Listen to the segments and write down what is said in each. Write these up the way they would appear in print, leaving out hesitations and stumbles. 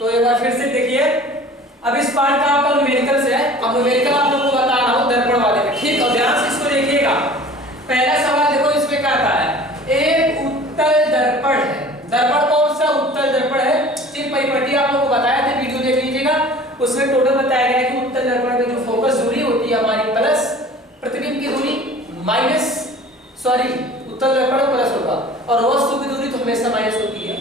तो एक बार फिर से देखिए, अब इस पार्ट का आपका न्यूमेरिकल से है। अब न्यूमेरिकल आप लोगों को बता रहा हूं दर्पण वाले में, ठीक। और ध्यान से इसको देखिएगा। पहला सवाल देखो, इसमें क्या आता है, एक उत्तल दर्पण है। दर्पण कौन सा? उत्तल दर्पण है। चिन्ह परिपट्टी आप लोगों को बताया था, वीडियो देख लीजिएगा, उसमें टोटल बताया गया है कि उत्तल दर्पण में जो फोकस दूरी होती है हमारी प्लस, प्रतिबिंब की दूरी माइनस, सॉरी उत्तल दर्पण में प्लस होगा, और वस्तु की दूरी तो हमेशा माइनस होती है,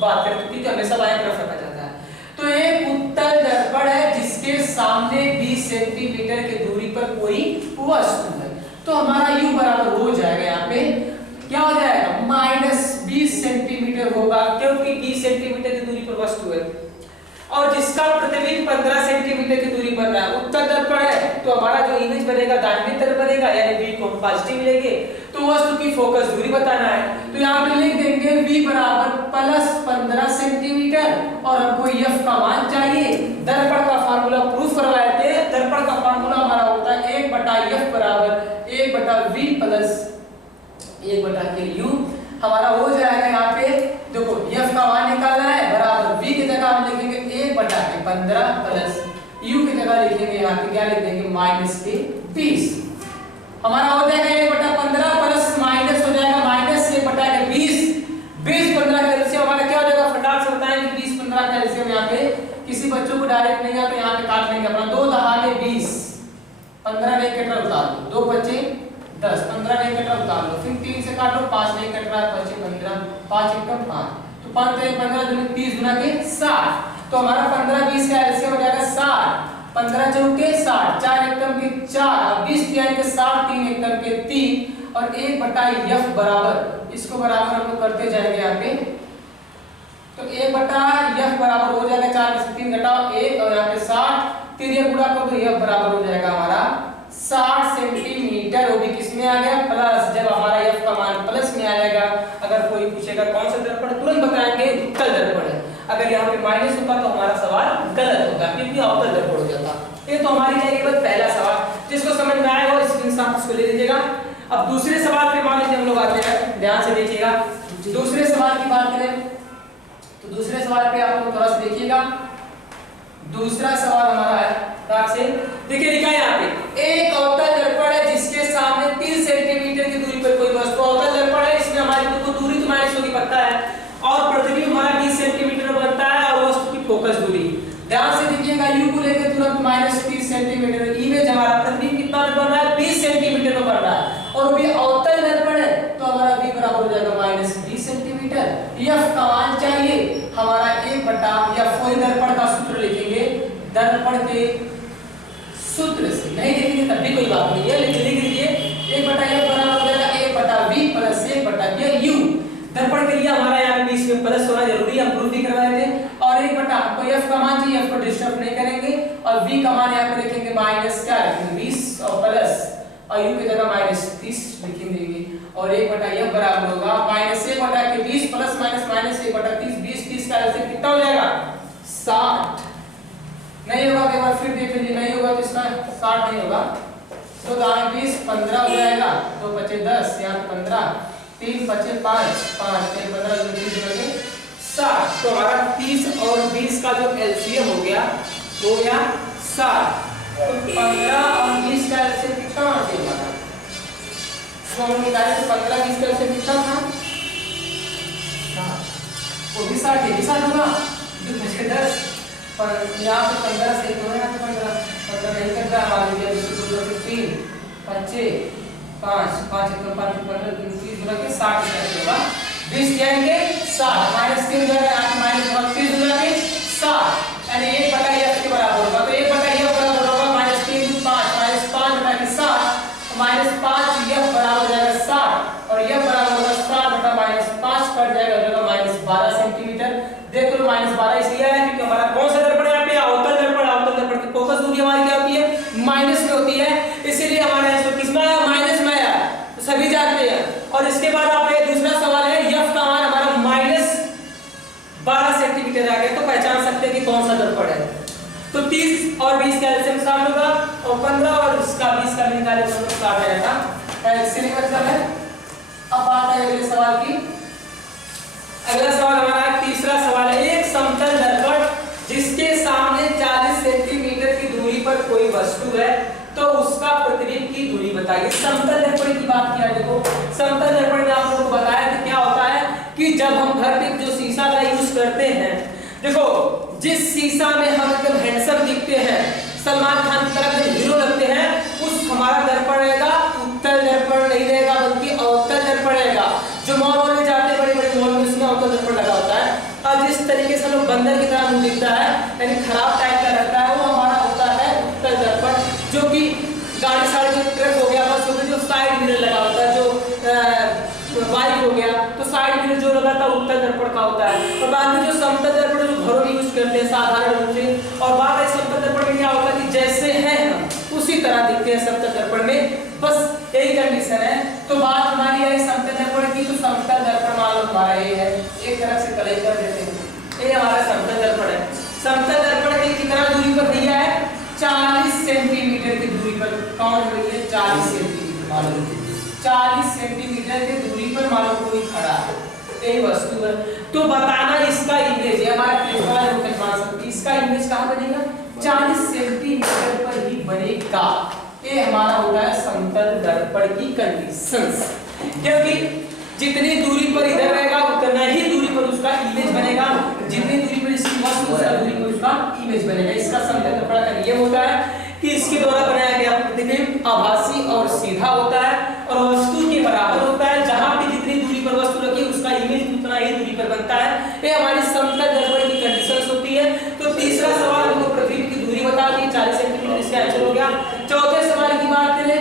बात करते हैं, हमेशा बाएं तरफ रखा जाता है। तो एक उत्तल दर्पण है जिसके सामने 20 सेंटीमीटर की दूरी पर कोई वस्तु है, तो हमारा u बराबर हो जाएगा, यहाँ पे क्या हो जाएगा, माइनस 20 सेंटीमीटर होगा, क्योंकि 20 सेंटीमीटर की दूरी पर वस्तु है, और जिसका प्रतिबिंब 15 सेंटीमीटर की दूरी पर है। उत्तल दर्पण है तो हमारा जो इमेज बनेगा दाहिनी तरफ बनेगा, यानी v को हम पॉजिटिव मिलेंगे, तो वस्तु की फोकस दूरी बताना है। तो यहाँ पे लिख देंगे v बराबर प्लस 15 सेंटीमीटर, और हमको f का मान चाहिए। दर्पण का फार्मूला प्रूफ करवाए थे, दर्पण का फार्मूला हमारा होता है 1/f बराबर 1/v प्लस 1/u। हमारा हो जाएगा यहाँ पे, देखो f का मान निकालना है, बराबर v की जगह हम लिखेंगे 1/15 प्लस u की जगह लिखेंगे यहाँ पे क्या लिख देंगे, -20। हमारा हो जाएगा 1/15 प्लस माइनस हो जाएगा माइनस 1/20। 20-15 का एलसीएम हमारा क्या हो जाएगा, फटाक से बताएं कि 20-15 का एलसीएम यहाँ पे किसी बच्चों को डायरेक्ट नहीं आता, यहाँ पे काट लेंगे अपना 2 दहाने 20, 15 नहीं कट रहा उतार दो, 2 बचे 10, 15 नहीं कट रहा उतार लो, फिर 3 से काटो, 5 नहीं कट रहा, बचे 15, 5 एकम 5, तो 5 3 15 दूनी 30 गुना के 60, तो हमारा 15-20 का एलसीएम हो जाएगा 60, 15 चौके 60, 4 एकम के 4, 20 यानी कि 60, 3 एकम के 3, और 1/f बराबर, इसको बराबर हम लोग करते जाएंगे यहाँ पे, तो 1/f बराबर हो जाएगा 4 में से 3 घटाओ 1, और यहाँ पे 60, फिर ये गुणा कर दो, f बराबर हो जाएगा हमारा 60 सेंटीमीटर। वो भी किसमें आ गया, प्लस, जब हमारा f का मान प्लस में आ जाएगा, अगर कोई पूछेगा कौन सा दर्पण, तुरंत बताएंगे उत्तल दर्पण है। अगर यहाँ पे माइनस होता तो हमारा सवाल गलत होता, क्योंकि अवतल दर्पण हो जाता। ये तो हमारी जाएगी बस पहला सवाल, जिसको समझ में आएगा और स्क्रीनशॉट उसको ले लीजिएगा। अब दूसरे सवाल पे मान लीजिए हम लोग आते हैं, ध्यान से देखिएगा। दूसरे सवाल की बात करें तो दूसरे सवाल पे आप लोग थोड़ा सा देखिएगा। दूसरा सवाल हमारा है, ध्यान से देखिए, लिखा है यहाँ पे, एक अवतल दर्पण है जिसके सामने 30 सेंटीमीटर की दूरी पर कोई वस्तु, अवतल दर्पण है, इसमें हमारी दूरी तो माइनस होगी पता है, और प्रतिबिंब हमारा 20 सेंटीमीटर बनता है, और वस्तु की फोकस दूरी, ध्यान से देखिएगा, u को लेकर तुरंत -30 सेंटीमीटर, इमेज हमारा प्रतिबिंब कितना बन रहा है, 20 सेंटीमीटर में बन रहा है, और भी अवतल दर्पण है, तो हमारा v बराबर हो जाएगा -20 सेंटीमीटर। f का मान चाहिए हमारा 1/f, कोई दर्पण का सूत्र लिखेंगे, दर्पण के सूत्र से नहीं लिखेंगे तब भी कोई बात नहीं है, लेकिन लिख लीजिए 1/f बराबर हो जाएगा 1/v प्लस 1/u। दर्पण के लिए हमारा यहाँ पे इसमें प्लस होना जरूरी है, हम प्रूफ भी करवाए थे, और 1/, तो f का मान चाहिए, f को डिस्टर्ब नहीं करेंगे, और v का मान यहाँ पे लिखेंगे माइनस क्या लिखेंगे 20, और प्लस, और u की जगह -30 लिख देंगे, और 1/f बराबर होगा -1/20 प्लस माइनस -1/30, 20 का एलसीएम कितना हो जाएगा 60। नहीं होगा एक बार फिर देख लीजिए, नहीं होगा तो इसका 60 नहीं होगा, तो 20 15 हो जाएगा, 2 बचे 10, यहाँ 15, 3 बचे 5, 5 3 15 30 बचे 60, तो हमारा 30 और 20 का जो एलसीएम हो गया 60, तो 15 और 20 का एलसीएम कितना होना चाहिए हमारा, तो हम निकाले तो 15 20 का एलसीएम कितना था 60, वो भी 60 है, 60 होगा, 2 बचे 10, पर यहाँ पे 15 से तो यहाँ पे 15 नहीं कर रहा हमारे लिए, 3 5 5 5 15 30 गुना के 60 होगा, 20 यानी कि 60 -3 हो जाएगा, -30 गुना के 60, यानी 1/f के बराबर होगा, तो 1/f बराबर होगा -3 5 -5/60, -5f बराबर हो जाएगा 60, और f बराबर होगा 60/-5 कट जाएगा, -12 सेंटीमीटर। देख लो -12 इसलिए है क्योंकि हमारा कौन सा दर्पण है यहाँ पे, अवतल दर्पण, अवतल दर्पण की फोकस दूरी हमारी क्या होती है, माइनस में होती है, इसीलिए हमारा आंसर किसमें आया, माइनस में आया, तो सभी जानते हैं। और इसके बाद आप ये दूसरा सवाल है, f का मान हमारा -12 सेंटीमीटर आ गया, तो पहचान सकते हैं कि कौन सा दर्पण है, तो 30 और 20 का एलसीएम 60 होगा, और 15 और इसका 20 का निकाले तो 60 आ जाएगा, इसलिए मतलब है। अब बात है अगले सवाल की। अगला सवाल हमारा तीसरा सवाल है, एक समतल दर्पण कोई वस्तु है तो उसका प्रतिबिंब की दूरी बताइए। समतल दर्पण की बात किया, देखो समतल दर्पण में आप लोगों को बताया कि क्या होता है कि जब हम घर पे जो शीशा का यूज करते हैं, देखो जिस शीशा में हम एकदम हैंडसम दिखते हैं, सलमान खान की तरह जो हीरो लगते हैं, उस हमारा दर्पण रहेगा उत्तल दर्पण नहीं रहेगा बल्कि अवतल दर्पण रहेगा। जो मॉल में जाते हैं बड़े बड़े मॉल में, उसमें अवतल दर्पण लगा होता है। और जिस तरीके से लोग बंदर की तरह मुंह दिखता है यानी खराब टाइप का लगता है, वो हमारा होता है उत्तल दर्पण। जो कि गाड़ी साड़ी जो ट्रक हो गया, बस हो गया, जो साइड मिरर लगा होता है, जो बाइक हो गया तो साइड मिरर जो लगा था उत्तल दर्पण का होता है। और बाद में जो समतल दर्पण जो घरों में यूज करते हैं साधारण रूप से, और बाद में समतल दर्पण में क्या होता है कि जैसे हैं हम उसी तरह दिखते हैं समतल दर्पण में, बस यही कंडीशन है। तो बात हमारी आई समतल दर्पण की, तो समतल दर्पण मालूम हमारा ये है, एक तरफ से कलई कर देते हैं, ये हमारा समतल दर्पण है। समतल दर्पण की कितना दूरी पर दिया है, 40 सेंटीमीटर की दूरी पर। कौन है ये 40 सेंटीमीटर, मालूम 40 सेंटीमीटर की दूरी पर मालूम कोई खड़ा है, यही वस्तु है। तो बताना इसका इमेज है, हमारा प्रिंसिपल होकर मान सकती, इसका इमेज कहां बनेगा, 40 सेंटीमीटर पर ही बनेगा। ये हमारा होता है समतल दर्पण की कंडीशंस, क्योंकि जितनी दूरी पर इधर रहेगा उतना ही दूरी पर उसका इमेज बनेगा, जितनी दूरी पर इसकी वस्तु उतना दूरी पर उसका इमेज बनेगा। इसका समतल दर्पण का नियम होता है कि इसके द्वारा बनाया गया प्रतिबिंब आभासी और सीधा होता है और वस्तु के बराबर होता है। जहां भी जितनी दूरी पर वस्तु रखी उसका इमेज उतना ही दूरी पर बनता है। ये हमारी समतल दर्पण की कंडीशंस होती है। तो तीसरा सवाल हमको प्रतिबिंब की दूरी बता दी, 40 सेंटीमीटर, इसका आंसर हो गया। चौथे सवाल की बात करें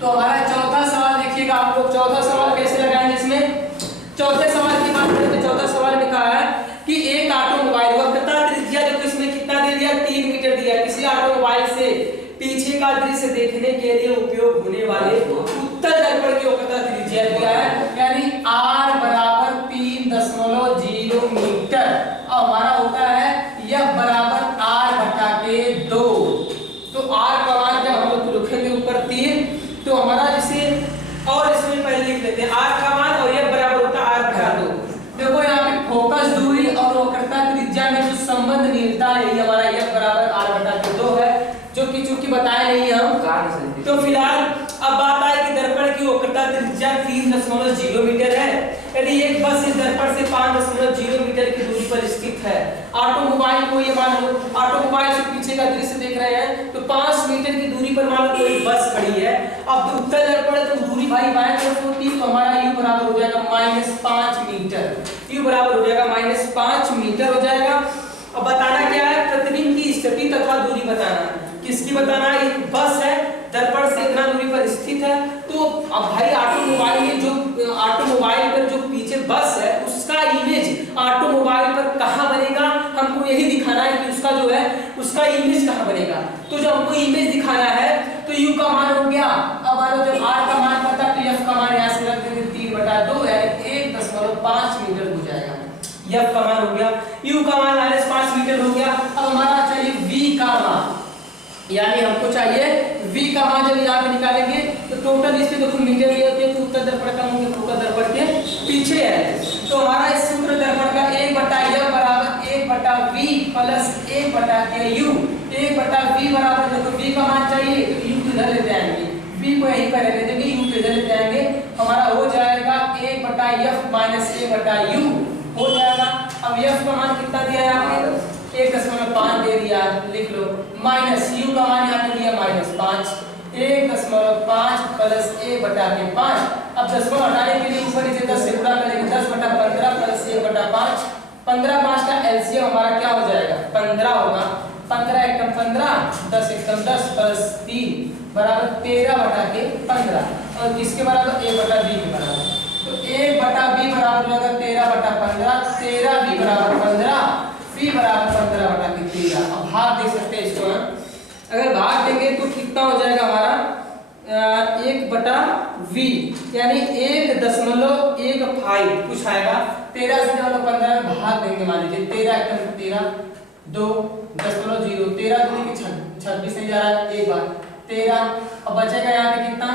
तो हमारा चौथा सवाल देखिएगा, आप लोग चौथा सवाल कैसे लगाएंगे। इसमें चौथे सवाल की बात करें तो चौथा सवाल में कहा है कि एक ऑटोमोबाइल वक्रता त्रिज्या देखो इसमें कितना दे दिया, 3 मीटर दिया। किसी ऑटोमोबाइल से पीछे का दृश्य देखने के लिए उपयोग होने वाले उत्तल दर्पण की वक्रता त्रिज्या दिया है, यानी r बराबर 3.0 मीटर और हमारा होता है f बराबर r बटा के 2। तो r का मान जब हम लोग लिखेंगे ऊपर 3 तो हमारा जिसे और इसमें पहले लिख लेते हैं r का मान और f बराबर होता है r बटा 2। देखो यहाँ पे फोकस दूरी और वक्रता त्रिज्या में जो संबंध मिलता है ये हमारा f बराबर r बटा के 2 है, जो कि चूंकि बताए नहीं हम। तो फिलहाल अब बात आई कि दर्पण की वक्रता त्रिज्या 3.0 मीटर है, यदि एक बस इस दर्पण से 5.0 मीटर की दूरी पर स्थित है। ऑटोमोबाइल को ये मान लो, ऑटोमोबाइल से पीछे का दृश्य देख रहे हैं तो 5 मीटर की दूरी पर मान लो कोई बस खड़ी है। अब उत्तल दर्पण तो दूरी भाई बाएं तरफ होती है, तो हमारा u बराबर हो जाएगा -5 मीटर, u बराबर हो जाएगा -5 मीटर हो जाएगा। अब बताना क्या है, प्रतिबिंब की स्थिति तथा दूरी बताना है। किसकी बताना है, एक बस है दर्पण से इतना दूरी पर स्थित है, तो अब भाई ऑटोमोबाइल में जो ऑटोमोबाइल पर जो पीछे बस है उसका इमेज ऑटोमोबाइल पर कहां बनेगा, हमको यही दिखाना है कि उसका जो है उसका इमेज कहां बनेगा। तो जब हमको इमेज दिखाना है तो u का मान हो गया, अब मान लो जब r का मान पता तो f का मान यहां से रख देंगे 3/2 यानी 1.5 मीटर हो जाएगा। f का मान हो गया, u का मान -5 मीटर हो गया। अब हमारा चाहिए v का मान, यानी हमको चाहिए v का मान। जब यहाँ पे निकालेंगे तो टोटल इसमें देखो मीटर ये होते हैं, उत्तल दर्पण का मुख्य फोकस दर्पण के पीछे है। तो हमारा इस सूत्र दर्पण का 1/f बराबर 1/v प्लस 1/u, 1/v बराबर देखो v का मान चाहिए तो u को इधर लेते आएंगे, v को यहीं पर रहने देंगे, u को इधर लेते आएंगे, हमारा हो जाएगा 1/f माइनस 1/u हो जाएगा। अब f का मान कितना दिया है यहाँ पे 1.5 दे दिया, लिख लो, माइनस u का मान यहाँ पे दिया -5, 1.5 प्लस 1/5। अब दशमलव हटाने के लिए ऊपर नीचे 10 से गुणा करेंगे, 10/15 प्लस 1/5, 15/5 का एलसीएम हमारा क्या हो जाएगा 15 होगा, 15 × 15, 10 × 10 प्लस 3 बराबर 13/15 और किसके बराबर 1/b के बराबर। तो 1/b बराबर हो जाएगा 13/15, 13b बराबर 15, b बराबर 15/13। अब भाग दे सकते हैं इसको, अगर भाग देंगे तो कितना हो जाएगा हमारा 1/v यानी 1.15 कुछ आएगा। 13 से जब 15 में भाग देंगे, मान लीजिए 13 × 13 2.0, 13 दूनी की 26 नहीं जा रहा है, एक बार 13। अब बचेगा यहाँ पे कितना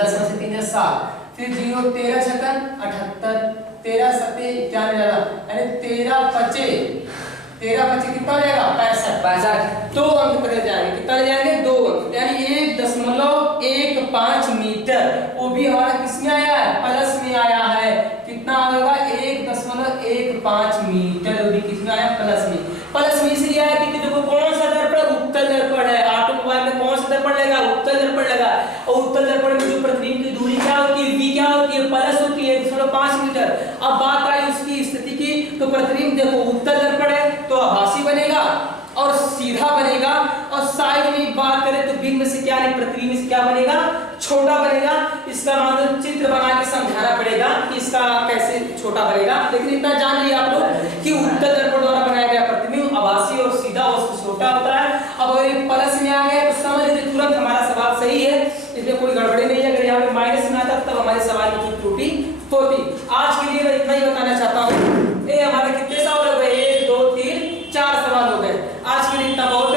10 में से 3 7, फिर 0 13 छक्कन 78, 13 7 91 यानी 13 5 13 25 कितना हो जाएगा 65। 2 अंक बदल जाएंगे, कितना ले जाएंगे 2 अंक, यानी 1.15 मीटर। वो भी हमारा किसमें आया है, प्लस में आया है। कितना होगा 1.15 मीटर, वो भी किसमें आया प्लस में। प्लस में इसलिए आया क्योंकि देखो कौन सा दर्पण, उत्तल दर्पण है। ऑटोमोबाइल में कौन सा दर्पण लगा, उत्तल दर्पण लगा। और उत्तल दर्पण में जो प्रतिबिंब की दूरी क्या होती है, v क्या होती है, प्लस होती है 1.5 मीटर। अब बात आई उसकी स्थिति की, तो प्रतिबिंब देखो उत्तल दर्पण है तो आभासी बनेगा और सीधा बनेगा, और साइड में बात करें तो बिंब से क्या नहीं, प्रतिबिंब से क्या बनेगा, छोटा बनेगा। इसका मतलब चित्र बना के समझाना पड़ेगा कि इसका कैसे छोटा बनेगा, लेकिन इतना जान लिया आप लोग कि उत्तल दर्पण द्वारा बनाया गया प्रतिबिंब आभासी और सीधा उससे छोटा होता है। अब अगर ये प्लस में आ गया तो समझ लीजिए तुरंत हमारा सवाल सही है, इसमें कोई गड़बड़ी नहीं है। अगर यहाँ पे माइनस में आता तब हमारे सवाल में कोई त्रुटि होती। आज के लिए मैं इतना ही बताना चाहता हूँ। ये हमारे कितने सवाल हो गए, 1 2 3 4 सवाल हो गए। आज के लिए इतना बहुत